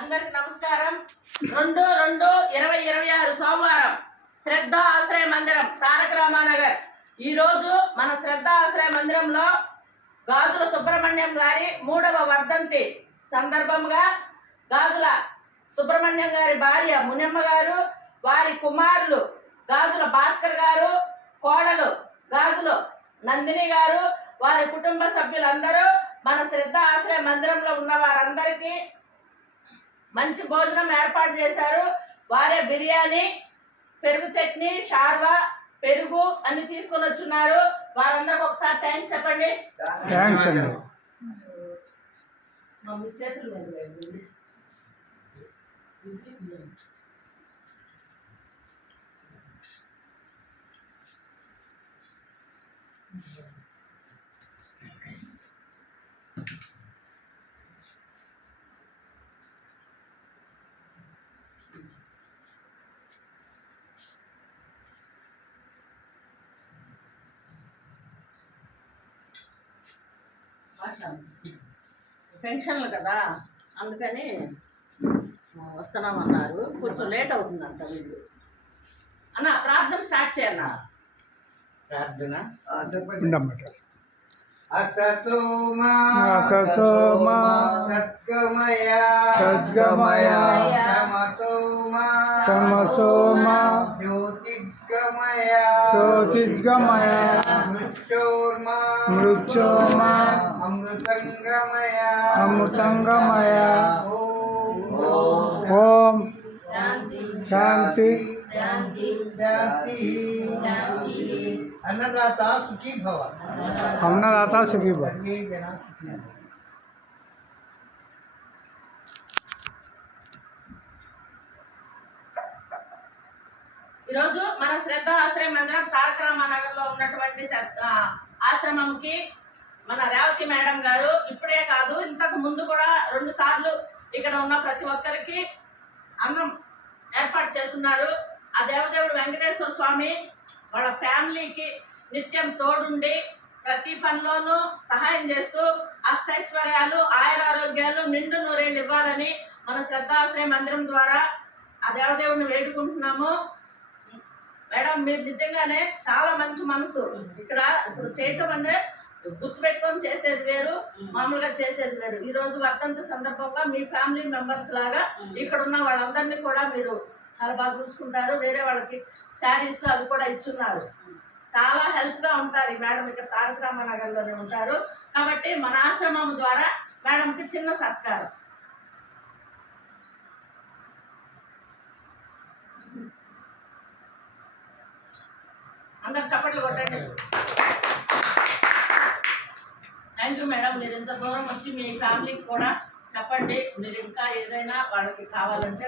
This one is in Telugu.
అందరికి నమస్కారం. 2/2/2026 సోమవారం శ్రద్ధ ఆశ్రయ మందిరం తారక రామానగర్. ఈరోజు మన శ్రద్ధ ఆశ్రయ మందిరంలో గాజుల సుబ్రహ్మణ్యం గారి 3వ వర్ధంతి సందర్భంగా గాజుల సుబ్రహ్మణ్యం గారి భార్య మునియమ్మ గారు, వారి కుమారులు గాజుల భాస్కర్ గారు, కోడలు గాజులు నందిని గారు, వారి కుటుంబ సభ్యులందరూ మన శ్రద్ధ ఆశ్రయ మందిరంలో ఉన్న వారందరికీ మంచి భోజనం ఏర్పాటు చేశారు. వారే బిర్యానీ, పెరుగు చట్నీ, షార్వా, పెరుగు అన్ని తీసుకొని వచ్చున్నారు. వారందరికి ఒకసారి థ్యాంక్స్ చెప్పండి. చేతులు పెన్షన్లు కదా, అందుకని వస్తున్నామన్నారు. కొంచెం లేట్ అవుతుందంట వీళ్ళు అన్న. ప్రార్థన స్టార్ట్ చేయాలా? ప్రార్థన తమసోమా జ్యోతిర్గమయ మృత్యోర్మా అమృతంగమయ. ఓం శాంతి. अन्नदाता सुखी भव. अन्नदाता सुखी भव. ఈరోజు మన శ్రద్ధ ఆశ్రయ మందిరం తారక రామానగర్ లో ఉన్నటువంటి ఆశ్రమంకి మన రేవతి మేడం గారు ఇప్పుడే కాదు, ఇంతకు ముందు కూడా 2 సార్లు ఇక్కడ ఉన్న ప్రతి ఒక్కరికి అన్నం ఏర్పాటు చేస్తున్నారు. ఆ దేవదేవుడు వెంకటేశ్వర స్వామి వాళ్ళ ఫ్యామిలీకి నిత్యం తోడుండి ప్రతి పనిలోనూ సహాయం చేస్తూ అష్టైశ్వర్యాలు, ఆయురారోగ్యాలు, నిండు నూరేళ్ళు ఇవ్వాలని మన శ్రద్ధాశ్రయ మందిరం ద్వారా ఆ దేవదేవుడిని వేడుకుంటున్నాము. మేడం, మీరు నిజంగానే చాలా మంచి మనసు. ఇక్కడ ఇప్పుడు చేయటం అంటే గుర్తుపెట్టుకొని చేసేది వేరు, మామూలుగా చేసేది వేరు. ఈరోజు వర్ధంతి సందర్భంగా మీ ఫ్యామిలీ మెంబర్స్ లాగా ఇక్కడ ఉన్న వాళ్ళందరినీ కూడా మీరు చాలా బాగా చూసుకుంటారు. వేరే వాళ్ళకి శారీస్ అవి కూడా ఇచ్చున్నారు. చాలా హెల్ప్గా ఉంటారు. ఈ మేడం ఇక్కడ తారక రామానగర్లోనే ఉంటారు కాబట్టి మన ఆశ్రమం ద్వారా మేడంకి చిన్న సత్కారం. అందరు చప్పట్లు కొట్టండి. Thank you madam. మీరు ఇంత దూరం వచ్చి మీ ఫ్యామిలీకి కూడా చెప్పండి. మీరు ఇంకా ఏదైనా వాళ్ళకి కావాలంటే